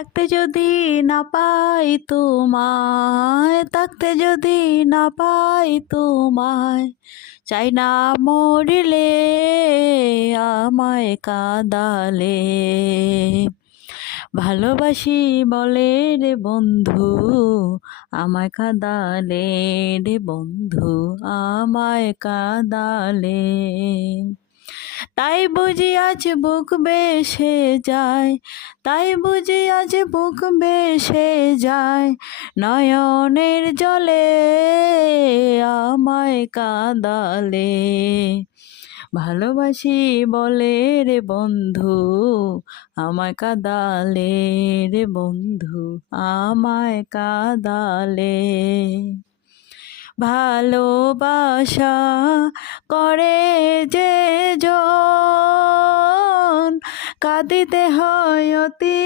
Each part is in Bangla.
থাকতে যদি না পাই তোমায়, থাকতে যদি না পাই তোমায়, চাই না মরিলে আমায় কাঁদালে। ভালোবাসি বলে রে বন্ধু, আমায় কাঁদালে রে বন্ধু, আমায় কাঁদালে। তাই বুঝি আজ বুক বেসে যায়, তাই বুঝি আজ বুক বেসে যায়, নয়নের জলে আমায় কাঁদালে। ভালোবাসি বলে রে বন্ধু, আমায় কাঁদালে রে বন্ধু, আমায় কাঁদালে। ভালোবাসা করে যে জন, কাঁদিতে হয় অতি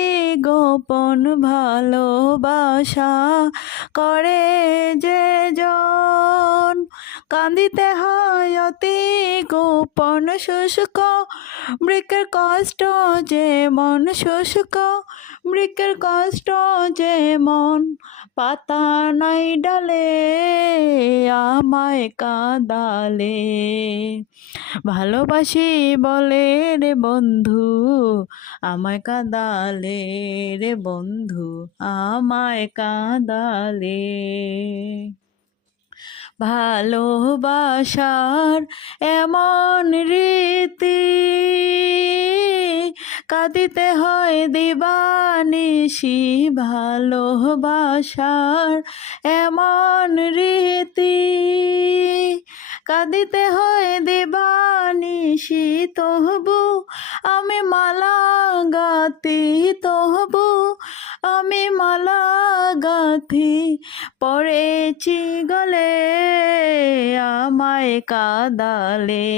গোপন। ভালোবাসা করে যে জন, কাঁদিতে হয় অতি গোপন। শুষ্ক বৃক্ষের কষ্ট যেমন, শুষ্ক বৃক্ষের কষ্ট যেমন, পাতা নাই ডালে আমায় কাঁদালে। ভালোবাসি বলে রে বন্ধু, আমায় কাঁদালে রে বন্ধু, আমায় কাঁদালে। ভালোবাসার এমন রীতি, কাঁদিতে হয় দিবানিশি। ভালোবাসার এমন রীতি, কাঁদিতে হয় দিবানিশি। তবু আমি মালা গাঁথি, তবু আমি মালা গাঁথি, পড়েছি গলে আমায় কাঁদালে।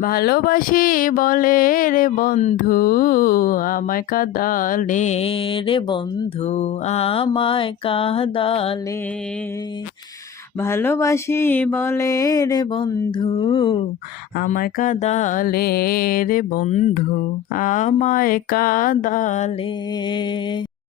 ভালোবাসি বলে রে বন্ধু, আমায় কাঁদালে রে বন্ধু, আমায় কাঁদালে। ভালোবাসি বলে রে বন্ধু, আমায় কাঁদালে রে বন্ধু, আমায় কাঁদালে।